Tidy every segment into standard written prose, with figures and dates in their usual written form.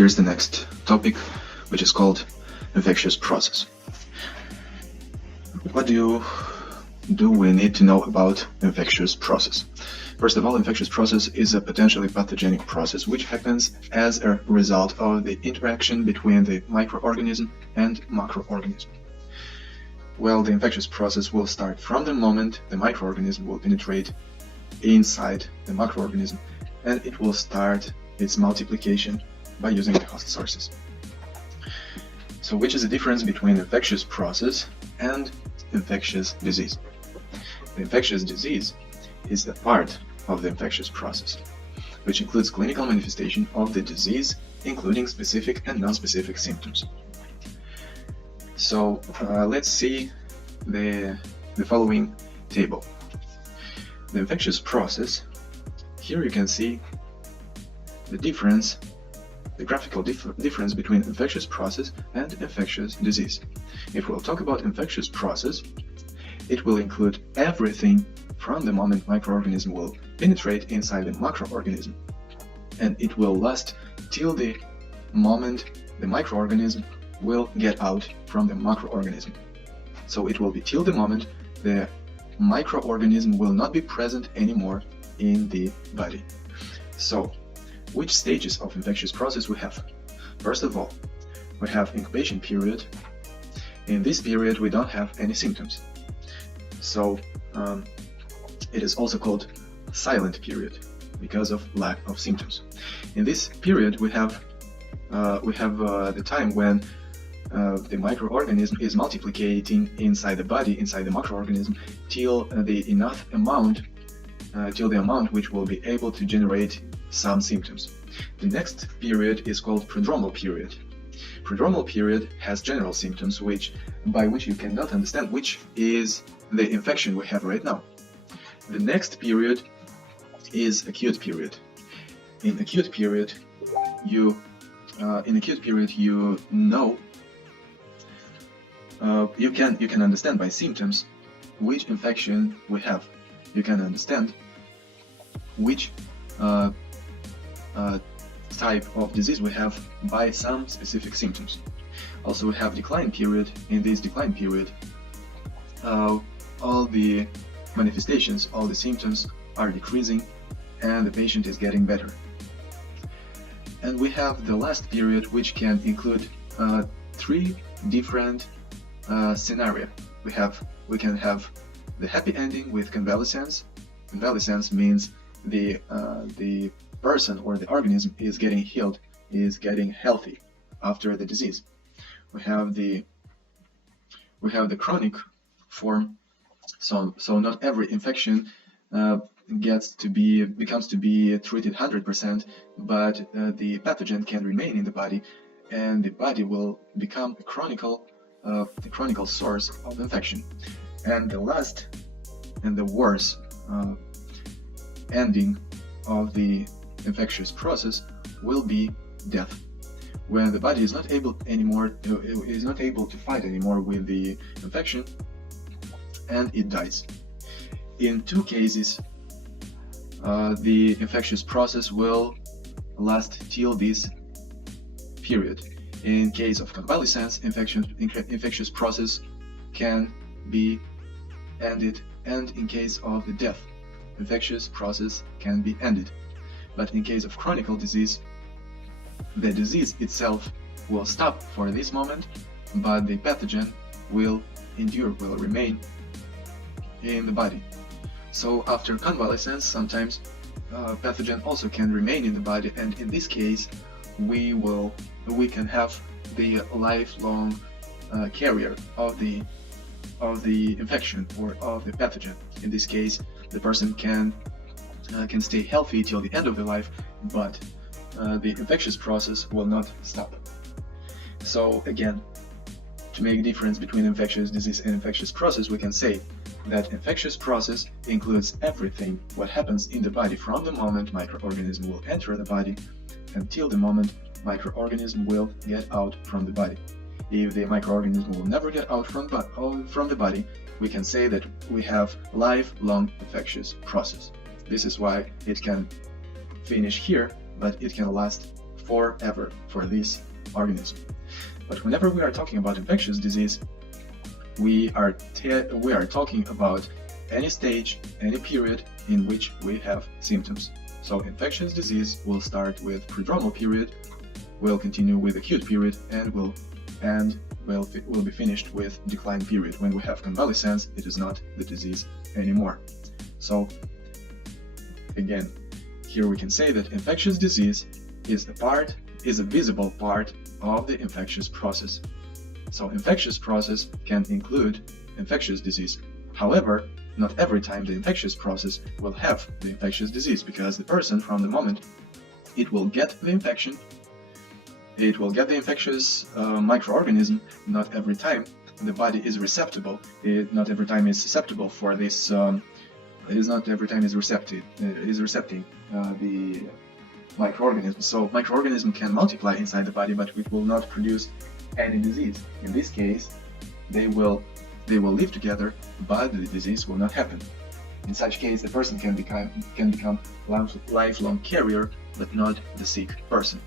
here's the next topic, which is called infectious process. What do we need to know about infectious process? First of all, infectious process is a potentially pathogenic process which happens as a result of the interaction between the microorganism and macroorganism. Well, the infectious process will start from the moment the microorganism will penetrate inside the macroorganism, and it will start its multiplication by using the host sources. So which is the difference between infectious process and infectious disease? The infectious disease is a part of the infectious process, which includes clinical manifestation of the disease, including specific and non-specific symptoms. So let's see the following table. The infectious process, here you can see the difference, the graphical difference between infectious process and infectious disease. If we'll talk about infectious process, it will include everything from the moment microorganism will penetrate inside the macroorganism, and it will last till the moment the microorganism will get out from the macroorganism. So it will be till the moment the microorganism will not be present anymore in the body. So, which stages of infectious process we have? First of all, we have incubation period. In this period we don't have any symptoms. So it is also called silent period because of lack of symptoms. In this period we have the time when the microorganism is multiplicating inside the body, inside the macroorganism, till the amount which will be able to generate some symptoms. The next period is called prodromal period. Prodromal period has general symptoms by which you cannot understand which is the infection we have right now. The next period is acute period. In acute period, you know. You can understand by symptoms which infection we have. You can understand which type of disease we have by some specific symptoms. Also, we have decline period. In this decline period, all the manifestations, all the symptoms are decreasing and the patient is getting better. And we have the last period, which can include three different scenario. We can have the happy ending with convalescence. Convalescence means the person or the organism is getting healed, is getting healthy after the disease. We have the chronic form. So not every infection becomes to be treated 100%, but the pathogen can remain in the body, and the body will become the chronic source of infection. And the last and the worst ending of the infectious process will be death, when the body is not able to fight anymore with the infection, and it dies. In two cases, the infectious process will last till this period. In case of convalescence, infectious process can be ended, and in case of the death, infectious process can be ended. But in case of chronic disease, the disease itself will stop for this moment, but the pathogen will remain in the body. So after convalescence, sometimes pathogen also can remain in the body, and in this case we can have the lifelong carrier of the infection or of the pathogen. In this case, the person can stay healthy till the end of their life, but the infectious process will not stop. So again, to make a difference between infectious disease and infectious process, we can say that infectious process includes everything what happens in the body from the moment microorganism will enter the body until the moment microorganism will get out from the body. If the microorganism will never get out from the body, we can say that we have lifelong infectious process. This is why it can finish here, but it can last forever for this organism. But whenever we are talking about infectious disease, we are talking about any stage, any period in which we have symptoms. So infectious disease will start with prodromal period, will continue with acute period, and will be finished with decline period. When we have convalescence, it is not the disease anymore. So again, here we can say that infectious disease is a visible part of the infectious process. So infectious process can include infectious disease. However, not every time the infectious process will have the infectious disease, because the person, from the moment it will get the infection, it will get the infectious microorganism, not every time the body is receptible. Not every time is susceptible for this. Not every time is recepting the microorganism. So microorganism can multiply inside the body, but it will not produce any disease. In this case, they will live together, but the disease will not happen. In such case, the person can become lifelong carrier, but not the sick person.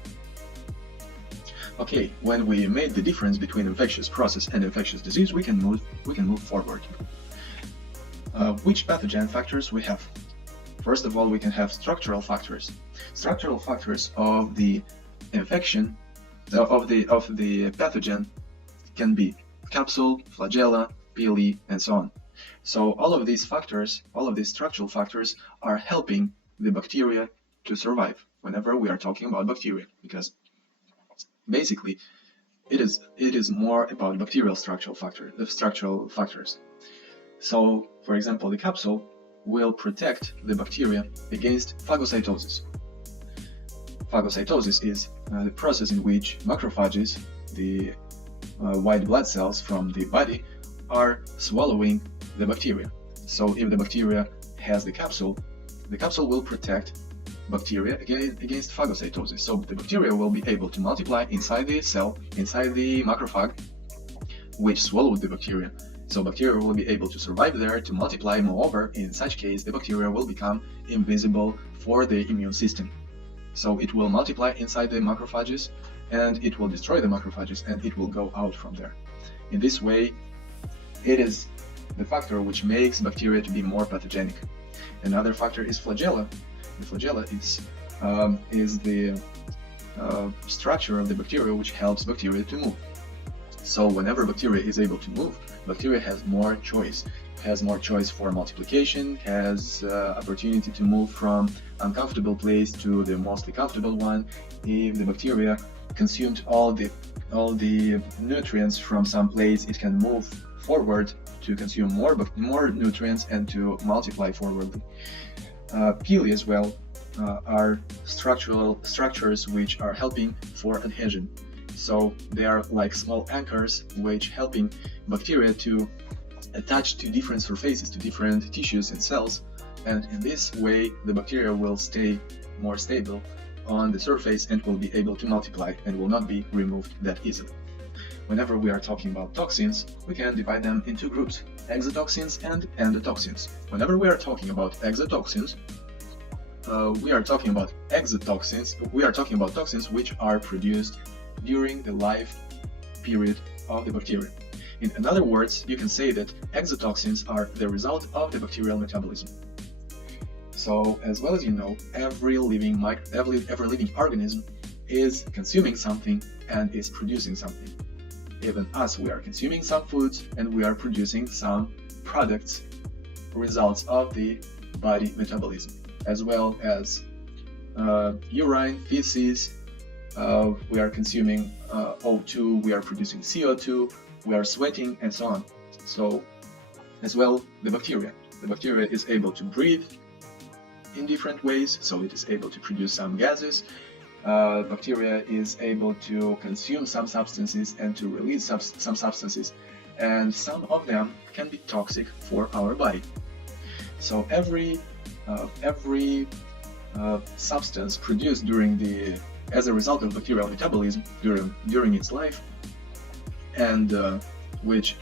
Okay, when we made the difference between infectious process and infectious disease, we can move forward. Which pathogen factors we have? First of all, we can have structural factors. Structural factors of the infection of the pathogen can be capsule, flagella, pili, and so on. So all of these factors, all of these structural factors, are helping the bacteria to survive whenever we are talking about bacteria, because basically it is more about bacterial structural factors. So, for example, the capsule will protect the bacteria against phagocytosis. Phagocytosis is the process in which macrophages, the white blood cells from the body, are swallowing the bacteria. So if the bacteria has the capsule will protect bacteria against phagocytosis. So the bacteria will be able to multiply inside the cell, inside the macrophage, which swallowed the bacteria. So bacteria will be able to survive there, to multiply. Moreover, in such case, the bacteria will become invisible for the immune system. So it will multiply inside the macrophages, and it will destroy the macrophages, and it will go out from there. In this way, it is the factor which makes bacteria to be more pathogenic. Another factor is flagella. The flagella is the structure of the bacteria which helps bacteria to move. So whenever bacteria is able to move, bacteria has more choice for multiplication, has opportunity to move from uncomfortable place to the mostly comfortable one. If the bacteria consumed all the nutrients from some place, it can move forward to consume more nutrients and to multiply forwardly. Pili as well are structures which are helping for adhesion. So they are like small anchors which helping bacteria to attach to different surfaces, to different tissues and cells, and in this way the bacteria will stay more stable on the surface and will be able to multiply and will not be removed that easily. Whenever we are talking about toxins, we can divide them into groups: exotoxins and endotoxins. Whenever we are talking about exotoxins, we are talking about toxins which are produced during the life period of the bacteria. In other words, you can say that exotoxins are the result of the bacterial metabolism. So, as well as you know, every living organism is consuming something and is producing something. Even us, we are consuming some foods and we are producing some products, results of the body metabolism, as well as urine, feces. We are consuming O2, we are producing CO2, we are sweating, and so on. So, as well, the bacteria is able to breathe in different ways, so it is able to produce some gases. Bacteria is able to consume some substances and to release some substances, and some of them can be toxic for our body. So every substance produced as a result of bacterial metabolism during its life, and which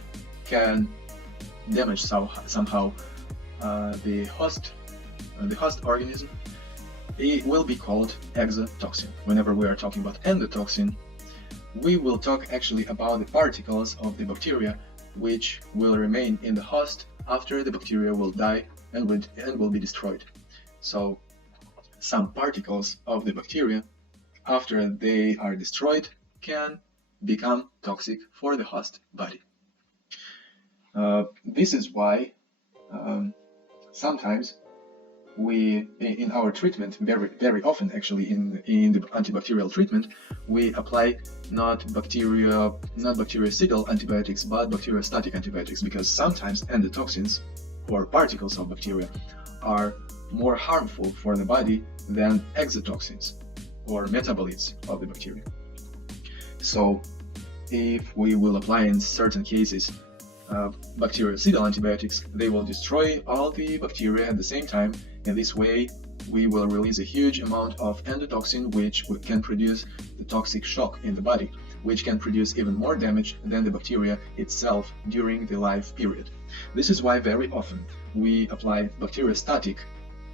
can damage somehow the host organism, it will be called exotoxin. Whenever we are talking about endotoxin, we will talk actually about the particles of the bacteria which will remain in the host after the bacteria will die and will be destroyed. So some particles of the bacteria, after they are destroyed, can become toxic for the host body. This is why sometimes we, in our treatment, very often actually in the antibacterial treatment, we apply not bactericidal antibiotics but bacteriostatic antibiotics, because sometimes endotoxins or particles of bacteria are more harmful for the body than exotoxins or metabolites of the bacteria. So if we will apply in certain cases bactericidal antibiotics, they will destroy all the bacteria at the same time. In this way, we will release a huge amount of endotoxin, which can produce the toxic shock in the body, which can produce even more damage than the bacteria itself during the life period. This is why very often we apply bacteriostatic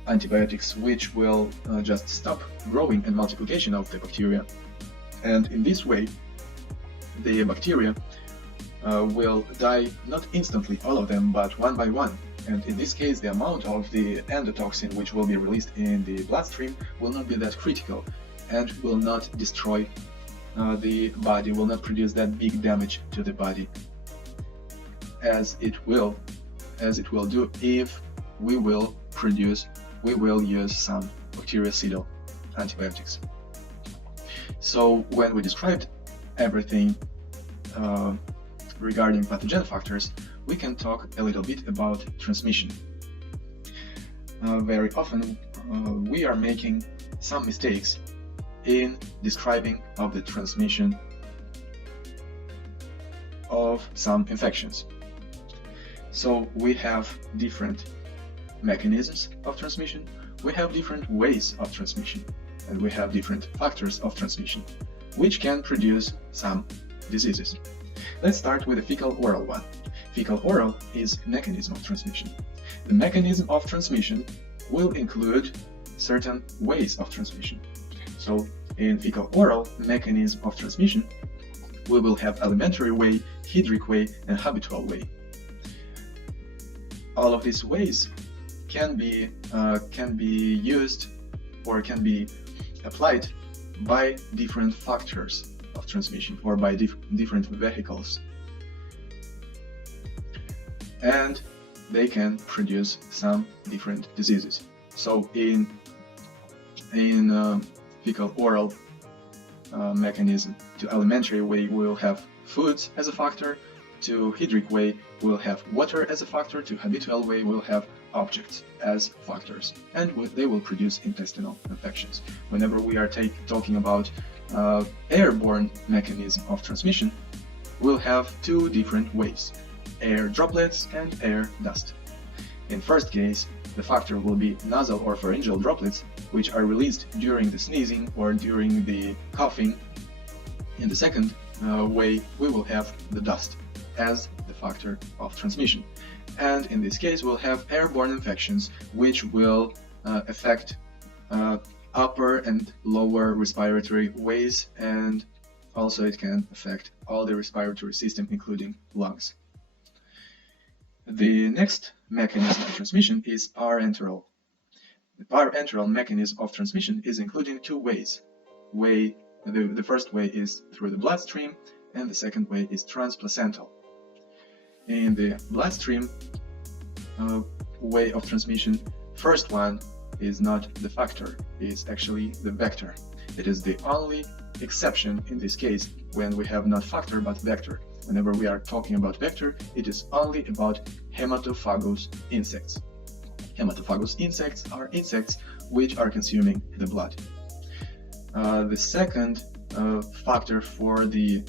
antibiotics, which will just stop growing and multiplication of the bacteria. And in this way, the bacteria will die not instantly, all of them, but one by one. And in this case, the amount of the endotoxin which will be released in the bloodstream will not be that critical and will not destroy the body, will not produce that big damage to the body as it will do if we will use some bactericidal antibiotics. So when we described everything regarding pathogen factors, we can talk a little bit about transmission. Very often we are making some mistakes in describing of the transmission of some infections. So we have different mechanisms of transmission, we have different ways of transmission, and we have different factors of transmission, which can produce some diseases. Let's start with the fecal-oral one. Fecal-oral is mechanism of transmission. The mechanism of transmission will include certain ways of transmission. So in fecal-oral mechanism of transmission, we will have alimentary way, hydric way, and habitual way. All of these ways can be used or can be applied by different factors of transmission or by different vehicles, and they can produce some different diseases. So in fecal-oral mechanism, to alimentary way we will have foods as a factor, to hydric way we will have water as a factor, to habitual way we will have objects as factors, and they will produce intestinal infections. Whenever we are talking about airborne mechanism of transmission, we'll have two different ways: air droplets and air dust. In first case, the factor will be nasal or pharyngeal droplets, which are released during the sneezing or during the coughing. In the second way, we will have the dust as the factor of transmission. And in this case, we'll have airborne infections, which will affect upper and lower respiratory ways, and also it can affect all the respiratory system, including lungs. The next mechanism of transmission is parenteral. The parenteral mechanism of transmission is including two ways. The first way is through the bloodstream, and the second way is transplacental. In the bloodstream way of transmission, first one is not the factor, it's actually the vector. It is the only exception in this case when we have not factor but vector. Whenever we are talking about vector, it is only about hematophagous insects. Hematophagous insects are insects which are consuming the blood. The second factor for the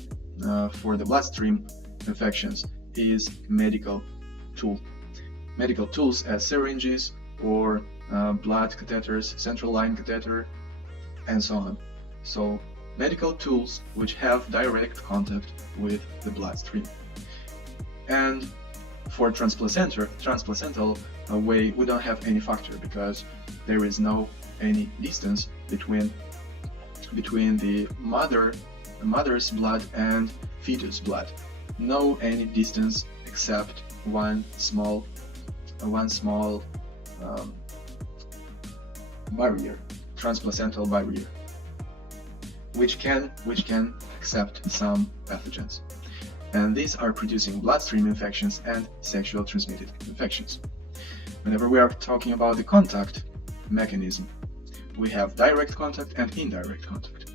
bloodstream infections is medical tools as syringes or blood catheters, central line catheter, and so on. So medical tools which have direct contact with the bloodstream. And for transplacental way, we don't have any factor because there is no any distance between the mother's blood and fetus blood. No any distance except one small barrier, transplacental barrier, which can accept some pathogens. And these are producing bloodstream infections and sexual transmitted infections. Whenever we are talking about the contact mechanism, we have direct contact and indirect contact.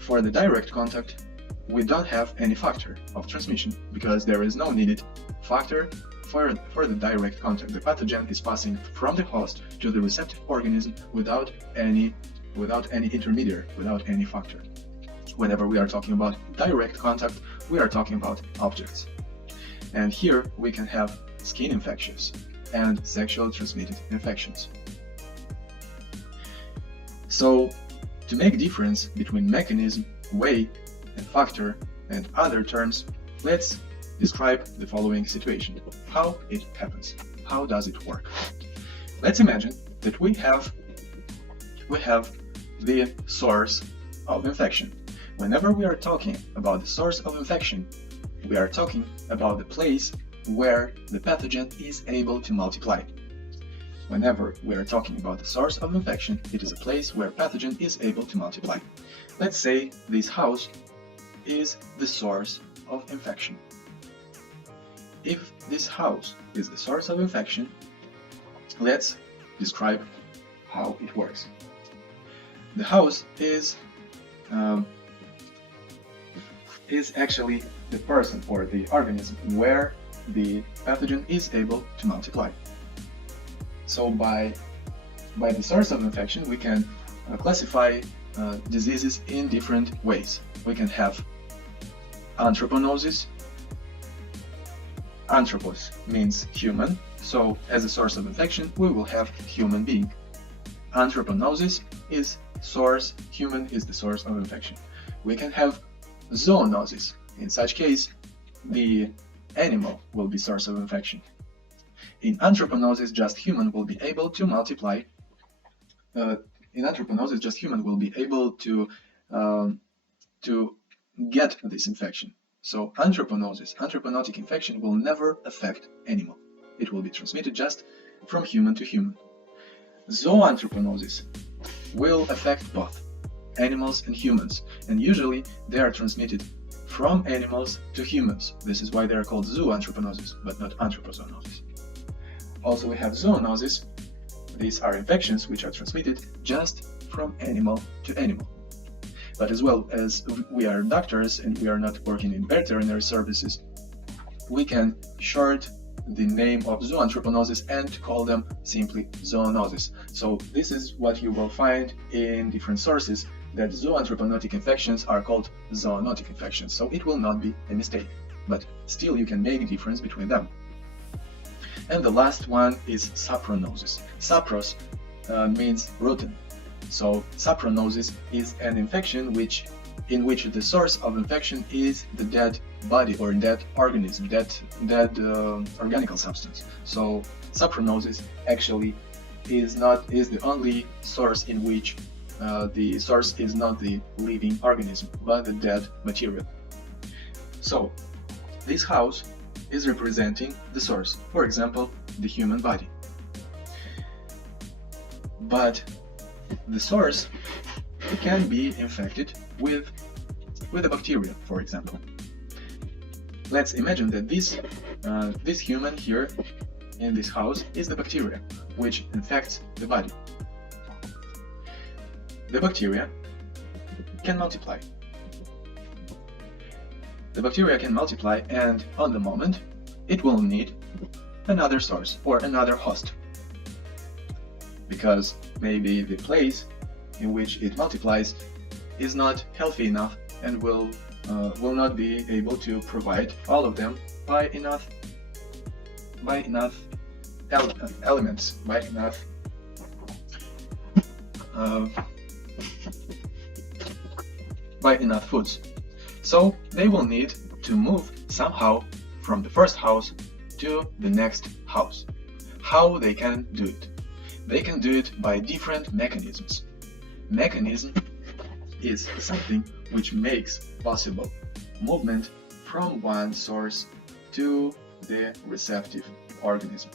For the direct contact, we don't have any factor of transmission because there is no needed factor for the direct contact. The pathogen is passing from the host to the receptive organism without any intermediary, without any factor. Whenever we are talking about direct contact, we are talking about objects. And here we can have skin infections and sexual transmitted infections. So, to make difference between mechanism, way, and factor, and other terms, let's describe the following situation. How it happens. How does it work? Let's imagine that we have the source of infection. Whenever we are talking about the source of infection, we are talking about the place where the pathogen is able to multiply. Whenever we are talking about the source of infection, it is a place where pathogen is able to multiply. Let's say this house is the source of infection. If this house is the source of infection, let's describe how it works. The house is actually the person or the organism where the pathogen is able to multiply. So by the source of infection, we can classify diseases in different ways. We can have anthroponosis. Anthropos means human, so as a source of infection, we will have human being. Anthroponosis is source, human is the source of infection. We can have zoonosis. In such case, the animal will be source of infection. In anthroponosis, just human will be able to multiply. In anthroponosis, just human will be able to get this infection. So anthroponosis, anthroponotic infection, will never affect animal. It will be transmitted just from human to human. Zoanthroponosis will affect both animals and humans, and usually they are transmitted from animals to humans. This is why they are called zooanthroponosis, but not anthropozoonosis. Also, we have zoonosis. These are infections which are transmitted just from animal to animal. But as well as we are doctors and we are not working in veterinary services, we can short the name of zooanthroponosis and call them simply zoonosis. So this is what you will find in different sources, that zooanthroponotic infections are called zoonotic infections. So it will not be a mistake, but still you can make a difference between them. And the last one is sapronosis. Sapros means rotten. So sapronosis is an infection in which the source of infection is the dead body or dead organism, dead organical substance. So sapronosis actually is the only source in which the source is not the living organism, but the dead material. So this house is representing the source, for example, the human body. But the source can be infected with a bacteria, for example. Let's imagine that this human here in this house is the bacteria which infects the body. The bacteria can multiply. The bacteria can multiply, and on the moment it will need another source or another host, because maybe the place in which it multiplies is not healthy enough and will not be able to provide all of them by enough elements, by enough foods. So they will need to move somehow from the first house to the next house. How they can do it? They can do it by different mechanisms. Mechanism is something which makes possible movement from one source to the receptive organism.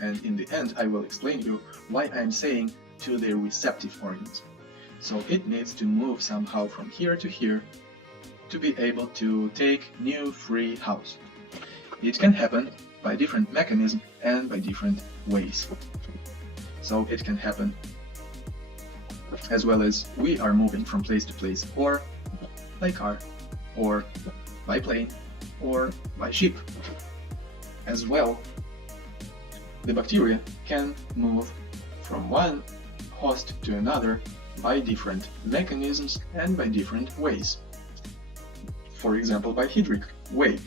And in the end, I will explain you why I'm saying to the receptive organism. So it needs to move somehow from here to here to be able to take new free house. It can happen by different mechanisms and by different ways. So it can happen as well as we are moving from place to place, or by car, or by plane, or by ship. As well, the bacteria can move from one host to another by different mechanisms and by different ways. For example, by hydric way.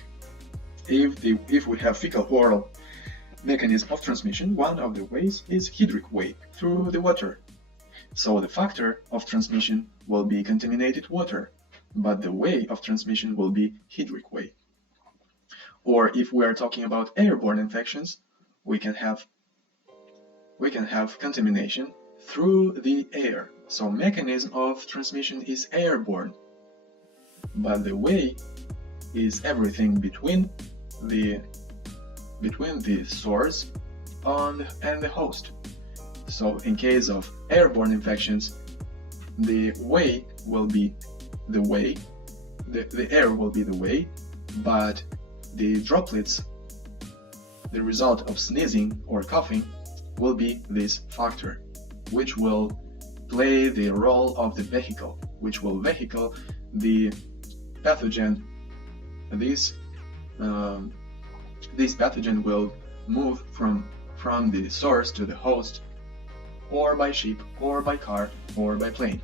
If we have fecal-oral mechanism of transmission, one of the ways is hydric way, through the water. So the factor of transmission will be contaminated water, but the way of transmission will be hydric way. Or if we are talking about airborne infections, we can have contamination through the air. So mechanism of transmission is airborne, but the way is everything between the source and the host. So in case of airborne infections, the way will be the way, the air will be the way, but the droplets, the result of sneezing or coughing, will be this factor, which will play the role of the vehicle, which will vehicle the pathogen. This pathogen will move from the source to the host, or by ship, or by car, or by plane.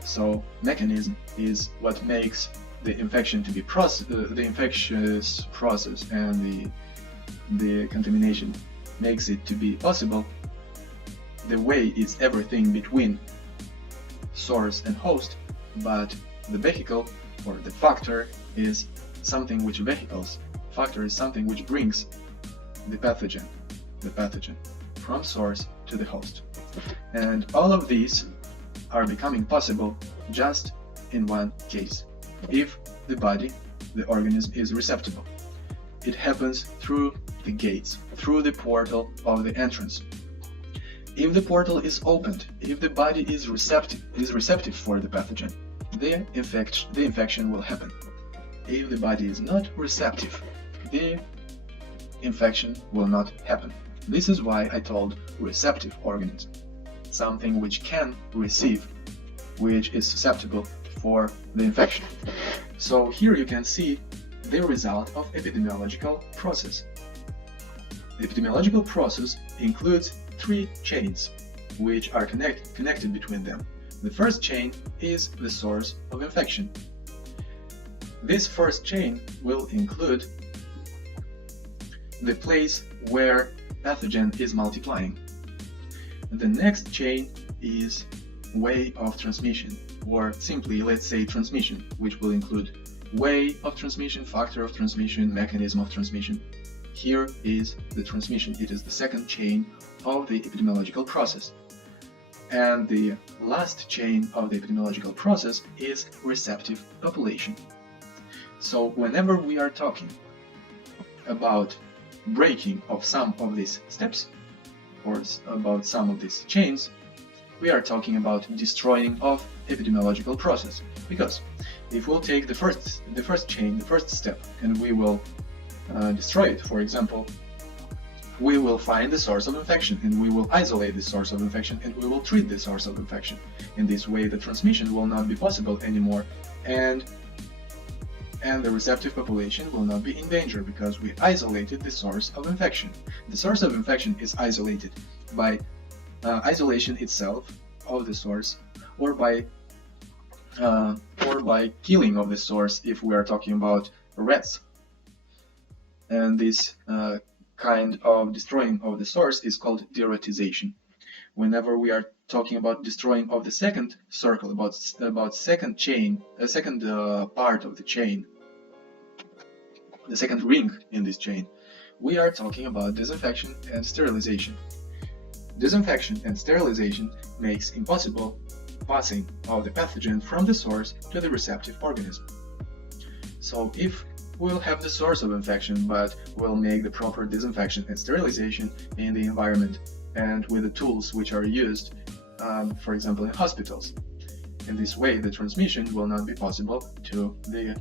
So mechanism is what makes the infection to be the infectious process, and the contamination makes it to be possible. The way is everything between source and host, but the vehicle or the factor is something which vehicles. Factor is something which brings the pathogen from source to the host. And all of these are becoming possible just in one case: if the body, the organism, is receptible. It happens through the gates, through the portal of the entrance. If the portal is opened, if the body is receptive for the pathogen, the infection will happen. If the body is not receptive, the infection will not happen. This is why I told receptive organism, something which can receive, which is susceptible for the infection. So here you can see the result of epidemiological process. The epidemiological process includes three chains, which are connected between them. The first chain is the source of infection. This first chain will include the place where pathogen is multiplying. The next chain is way of transmission, or simply let's say transmission, which will include way of transmission, factor of transmission, mechanism of transmission. Here is the transmission. It is the second chain of the epidemiological process. And the last chain of the epidemiological process is receptive population. So whenever we are talking about breaking of some of these steps, or about some of these chains, we are talking about destroying of epidemiological process. Because if we'll take the first chain, the first step, and we will destroy it, for example, we will find the source of infection, and we will isolate the source of infection, and we will treat the source of infection. In this way, the transmission will not be possible anymore, and the receptive population will not be in danger, because we isolated the source of infection. The source of infection is isolated by isolation itself of the source, or by killing of the source if we are talking about rats. And this kind of destroying of the source is called deratization. Whenever we are talking about destroying of the second circle, about second chain, the second part of the chain, the second ring in this chain, we are talking about disinfection and sterilization. Disinfection and sterilization makes impossible passing of the pathogen from the source to the receptive organism. So if we'll have the source of infection, but we'll make the proper disinfection and sterilization in the environment and with the tools which are used, for example, in hospitals. In this way, the transmission will not be possible to the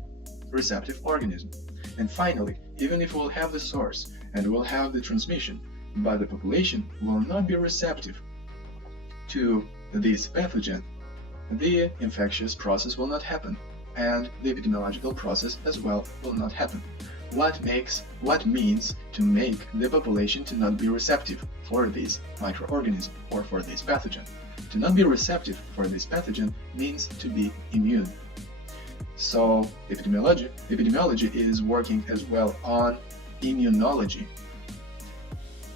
receptive organism. And finally, even if we'll have the source and we'll have the transmission, but the population will not be receptive to this pathogen, the infectious process will not happen, and the epidemiological process as well will not happen. What means to make the population to not be receptive for this microorganism or for this pathogen? To not be receptive for this pathogen means to be immune. So epidemiology is working as well on immunology.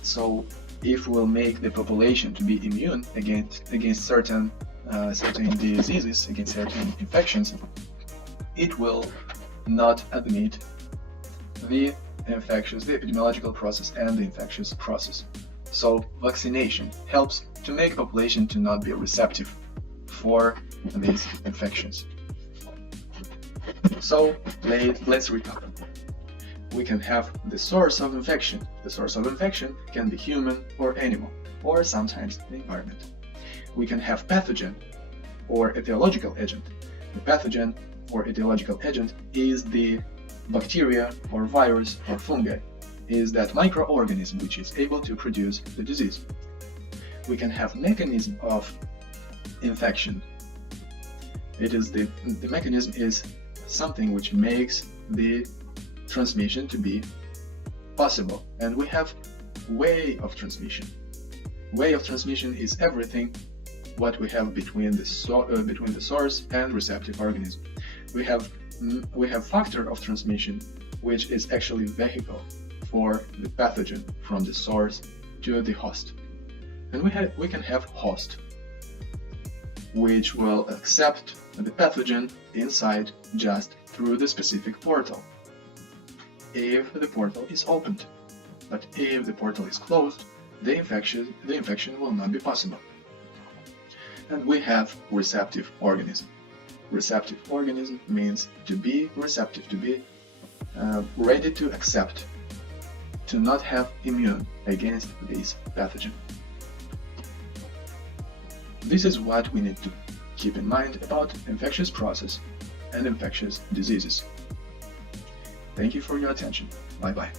So if we'll make the population to be immune against certain diseases, against certain infections, it will not admit the epidemiological process and the infectious process. So vaccination helps to make population to not be receptive for these infections. So let's recap. We can have the source of infection. The source of infection can be human or animal, or sometimes the environment. We can have pathogen or etiological agent. The pathogen or etiological agent is the bacteria or virus or fungi, is that microorganism which is able to produce the disease. We can have mechanism of infection. It is the mechanism is something which makes the transmission to be possible, and we have way of transmission. Way of transmission is everything what we have between the source and receptive organism. We have factor of transmission, which is actually vehicle for the pathogen from the source to the host. And we can have host, which will accept the pathogen inside just through the specific portal, if the portal is opened. But if the portal is closed, the infection will not be possible. And we have receptive organism. Receptive organism means to be receptive, to be ready to accept, to not have immune against this pathogen. This is what we need to keep in mind about infectious process and infectious diseases. Thank you for your attention. Bye-bye.